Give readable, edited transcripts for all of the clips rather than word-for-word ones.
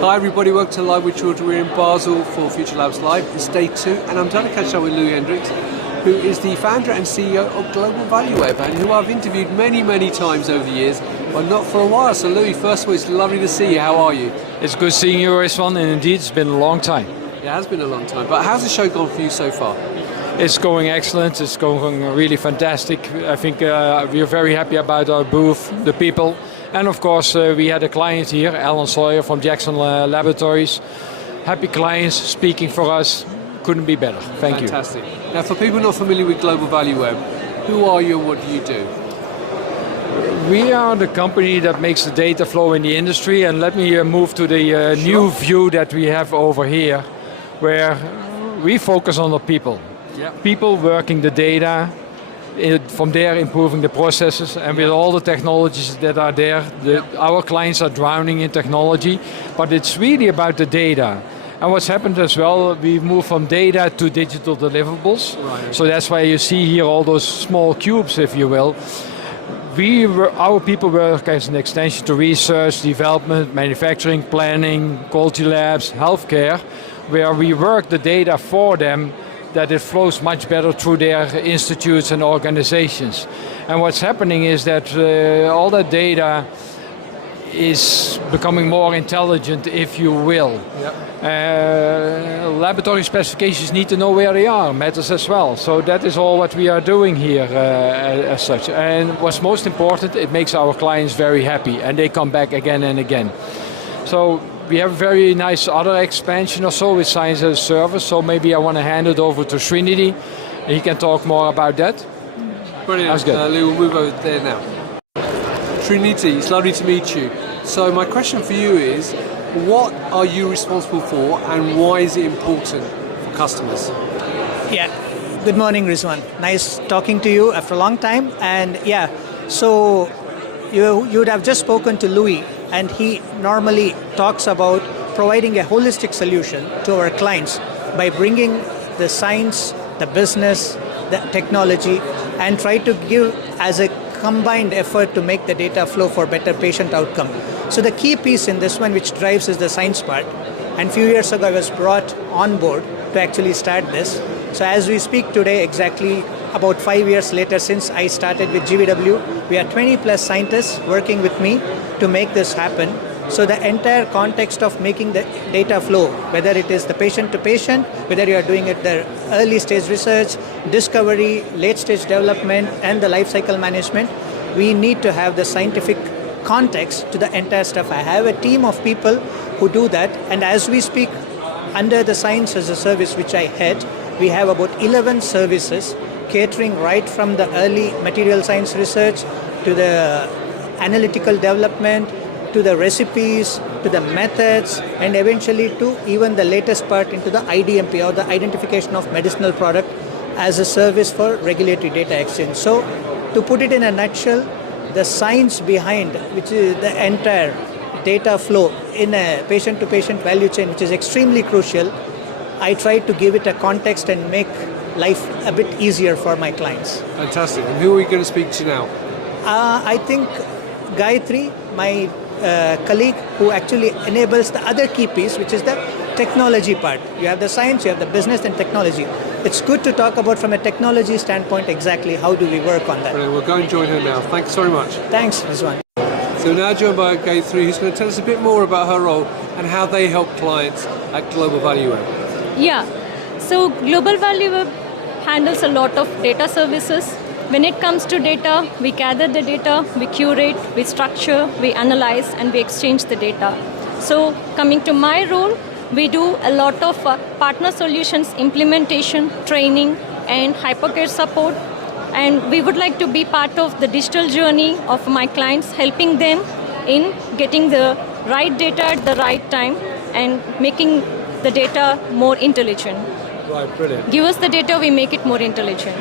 Hi everybody, welcome to Live with Children. We're in Basel for Future Labs Live. It's day 2 and I'm trying to catch up with Louis Hendriks, who is the founder and CEO of Global Value Web and who I've interviewed many times over the years, but not for a while. So Louis, first of all, it's lovely to see you. How are you? It's good seeing you, Rizwan, and indeed it's been a long time. It has been a long time, but how's the show gone for you so far? It's going excellent, it's going really fantastic. I think we are very happy about our booth, the people, and of course we had a client here, Alan Sawyer from Jackson Laboratories. Happy clients speaking for us, couldn't be better. Thank you. Fantastic. Now for people not familiar with Global Value Web, who are you and what do you do? We are the company that makes the data flow in the industry, and let me move to the new view that we have over here, where we focus on the people. Yep. People working the data, from there improving the processes, and with all the technologies that are there, our clients are drowning in technology, but it's really about the data. And what's happened as well, we moved from data to digital deliverables. Right. So that's why you see here all those small cubes, if you will. Our people work as an extension to research, development, manufacturing, planning, quality labs, healthcare, where we work the data for them, that it flows much better through their institutes and organizations. And what's happening is that all that data is becoming more intelligent, if you will. Yep. Laboratory specifications need to know where they are, matters as well. So that is all what we are doing here as such. And what's most important, it makes our clients very happy and they come back again and again. So we have a very nice other expansion or so with Science as a Service, so maybe I want to hand it over to Srinidhi. He can talk more about that. Brilliant. That's good. Lou, we'll move over there now. Srinidhi, it's lovely to meet you. So my question for you is, what are you responsible for and why is it important for customers? Yeah, good morning, Rizwan. Nice talking to you after a long time. And yeah, so you would have just spoken to Louis, and he normally talks about providing a holistic solution to our clients by bringing the science, the business, the technology, and try to give as a combined effort to make the data flow for better patient outcome. So the key piece in this one which drives is the science part. And a few years ago I was brought on board to actually start this. So as we speak today, exactly about 5 years later since I started with GVW, we are 20 plus scientists working with me to make this happen. So the entire context of making the data flow, whether it is the patient to patient, whether you are doing it the early stage research, discovery, late stage development, and the life cycle management, we need to have the scientific context to the entire stuff. I have a team of people who do that, and as we speak, under the Science as a Service, which I head, we have about 11 services catering right from the early material science research to the analytical development, to the recipes, to the methods, and eventually to even the latest part into the IDMP, or the identification of medicinal product, as a service for regulatory data exchange. So to put it in a nutshell, the science behind, which is the entire data flow in a patient-to-patient value chain, which is extremely crucial, I try to give it a context and make life a bit easier for my clients. Fantastic. And who are we going to speak to now? I think Gayathri, my colleague, who actually enables the other key piece, which is the technology part. You have the science, you have the business and technology. It's good to talk about from a technology standpoint exactly how do we work on that. Brilliant. We'll go and join her now. Thanks very much. Thanks, Rizwan. So now joined by Gayathri, who's going to tell us a bit more about her role and how they help clients at Global Value Web. Yeah, so Global Value Web handles a lot of data services. When it comes to data, we gather the data, we curate, we structure, we analyze, and we exchange the data. So coming to my role, we do a lot of partner solutions, implementation, training, and hypercare support. And we would like to be part of the digital journey of my clients, helping them in getting the right data at the right time and making the data more intelligent. Right, brilliant. Give us the data, we make it more intelligent.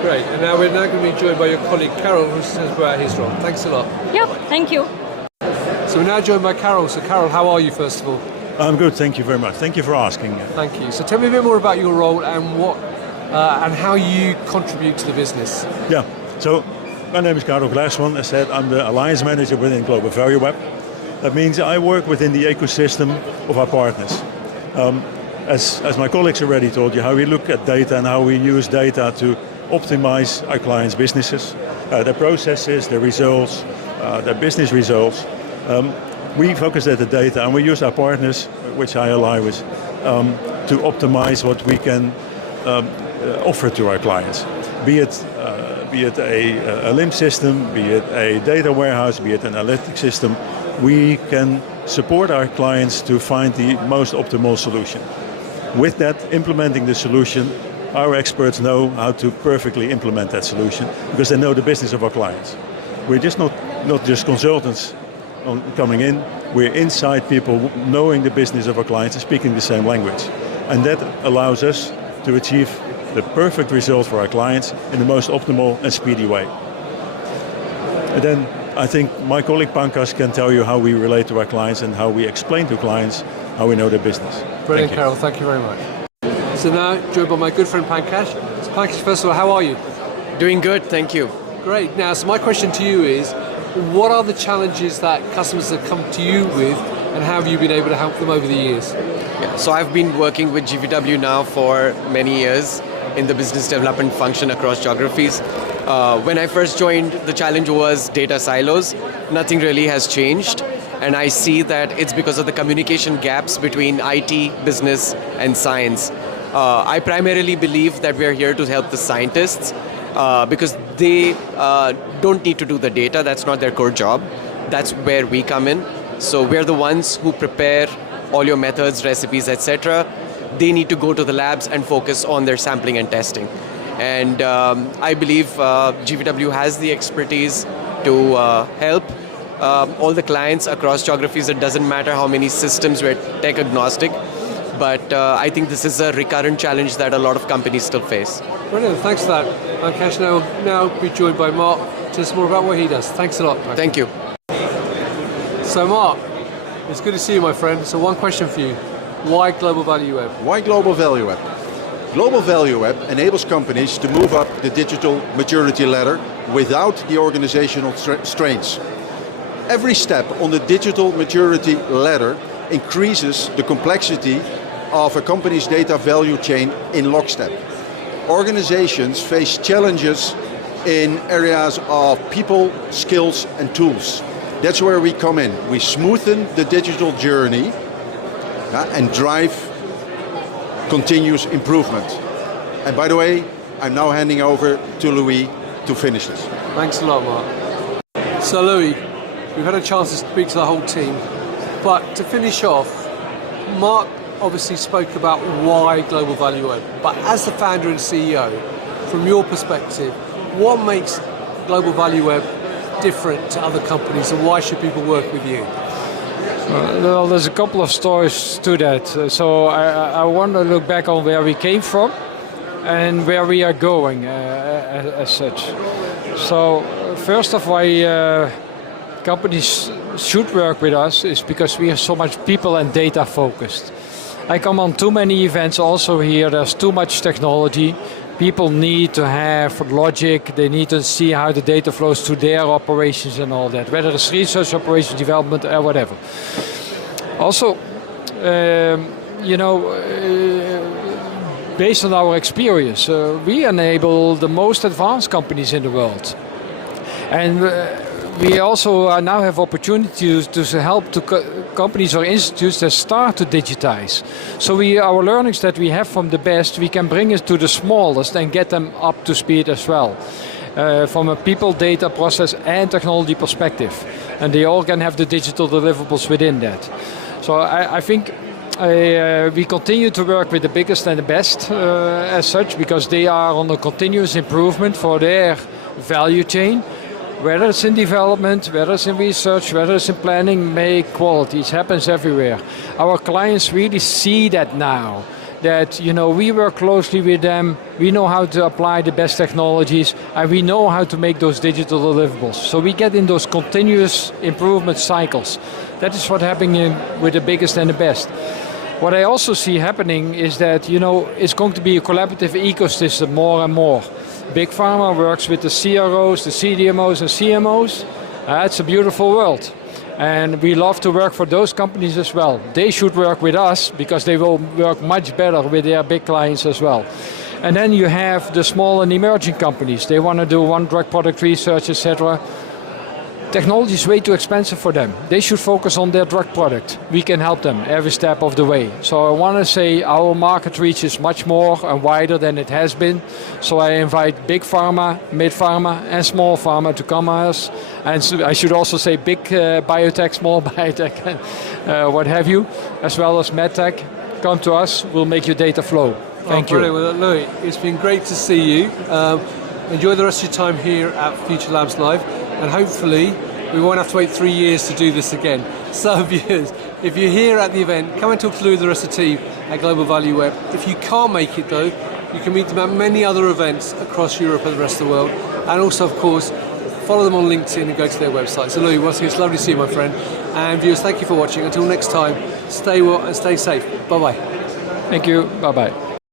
Great, and now we're going to be joined by your colleague Carol, who says about his role. Thanks a lot. Yeah, thank you. So we're now joined by Carol. So Carol, how are you first of all? I'm good, thank you very much. Thank you for asking. Thank you. So tell me a bit more about your role and what and how you contribute to the business. Yeah, so my name is Karel Glasman. As said, I'm the Alliance Manager within Global Value Web. That means I work within the ecosystem of our partners. As my colleagues already told you, how we look at data and how we use data to optimize our clients' businesses, their processes, their results, their business results. We focus at the data and we use our partners, which I ally with, to optimize what we can offer to our clients. Be it a LIMS system, be it a data warehouse, be it an analytics system, we can support our clients to find the most optimal solution. With that, implementing the solution, our experts know how to perfectly implement that solution because they know the business of our clients. We're just not just consultants coming in, we're inside people knowing the business of our clients and speaking the same language. And that allows us to achieve the perfect result for our clients in the most optimal and speedy way. And then I think my colleague Pankaj can tell you how we relate to our clients and how we explain to clients how we know their business. Brilliant, Carol. Thank you very much. So now, joined by my good friend Pankaj. So Pankaj, first of all, how are you? Doing good, thank you. Great. Now, so my question to you is, what are the challenges that customers have come to you with, and how have you been able to help them over the years? Yeah, so I've been working with GVW now for many years in the business development function across geographies. When I first joined, the challenge was data silos. Nothing really has changed. And I see that it's because of the communication gaps between IT, business, and science. I primarily believe that we're here to help the scientists because they don't need to do the data. That's not their core job. That's where we come in. So we're the ones who prepare all your methods, recipes, etc. They need to go to the labs and focus on their sampling and testing. And I believe GVW has the expertise to help all the clients across geographies. It doesn't matter how many systems, we're tech agnostic. But I think this is a recurrent challenge that a lot of companies still face. Brilliant, thanks for that. Pankaj now be joined by Marc to tell us more about what he does. Thanks a lot. Pankaj. Thank you. So Marc, it's good to see you, my friend. So one question for you. Why Global Value Web? Why Global Value Web? Global Value Web enables companies to move up the digital maturity ladder without the organizational strains. Every step on the digital maturity ladder increases the complexity of a company's data value chain in lockstep. Organizations face challenges in areas of people, skills, and tools. That's where we come in. We smoothen the digital journey and drive continuous improvement. And by the way, I'm now handing over to Louis to finish this. Thanks a lot, Marc. So Louis, we've had a chance to speak to the whole team, but to finish off, Marc obviously spoke about why Global Value Web, but as the founder and CEO, from your perspective, what makes Global Value Web different to other companies, and why should people work with you? Well, there's a couple of stories to that. So I want to look back on where we came from and where we are going as such. So first of why companies should work with us is because we are so much people and data focused. I come on too many events also here, there's too much technology. People need to have logic, they need to see how the data flows to their operations and all that, whether it's research, operation, development, or whatever. Also, based on our experience, we enable the most advanced companies in the world. And we also now have opportunities to help companies or institutes that start to digitize. So our learnings that we have from the best, we can bring it to the smallest and get them up to speed as well. From a people, data, process and technology perspective. And they all can have the digital deliverables within that. So I think we continue to work with the biggest and the best as such, because they are on a continuous improvement for their value chain. Whether it's in development, whether it's in research, whether it's in planning, make quality. It happens everywhere. Our clients really see that now. That we work closely with them, we know how to apply the best technologies, and we know how to make those digital deliverables. So we get in those continuous improvement cycles. That is what's happening with the biggest and the best. What I also see happening is that it's going to be a collaborative ecosystem more and more. Big Pharma works with the CROs, the CDMOs and CMOs. It's a beautiful world. And we love to work for those companies as well. They should work with us because they will work much better with their big clients as well. And then you have the small and emerging companies. They want to do one drug product research, etc. Technology is way too expensive for them. They should focus on their drug product. We can help them every step of the way. So I want to say our market reach is much more and wider than it has been. So I invite big pharma, mid pharma and small pharma to come us. And so I should also say big biotech, small biotech, what have you, as well as medtech. Come to us, we'll make your data flow. Thank you. Well, Louis, it's been great to see you. Enjoy the rest of your time here at Future Labs Live. And hopefully we won't have to wait 3 years to do this again. So viewers, if you're here at the event, come and talk to Louis and the rest of the team at Global Value Web. If you can't make it though, you can meet them at many other events across Europe and the rest of the world. And also, of course, follow them on LinkedIn and go to their website. So Louis, once again, it's lovely to see you, my friend. And viewers, thank you for watching. Until next time, stay well and stay safe. Bye-bye. Thank you. Bye-bye.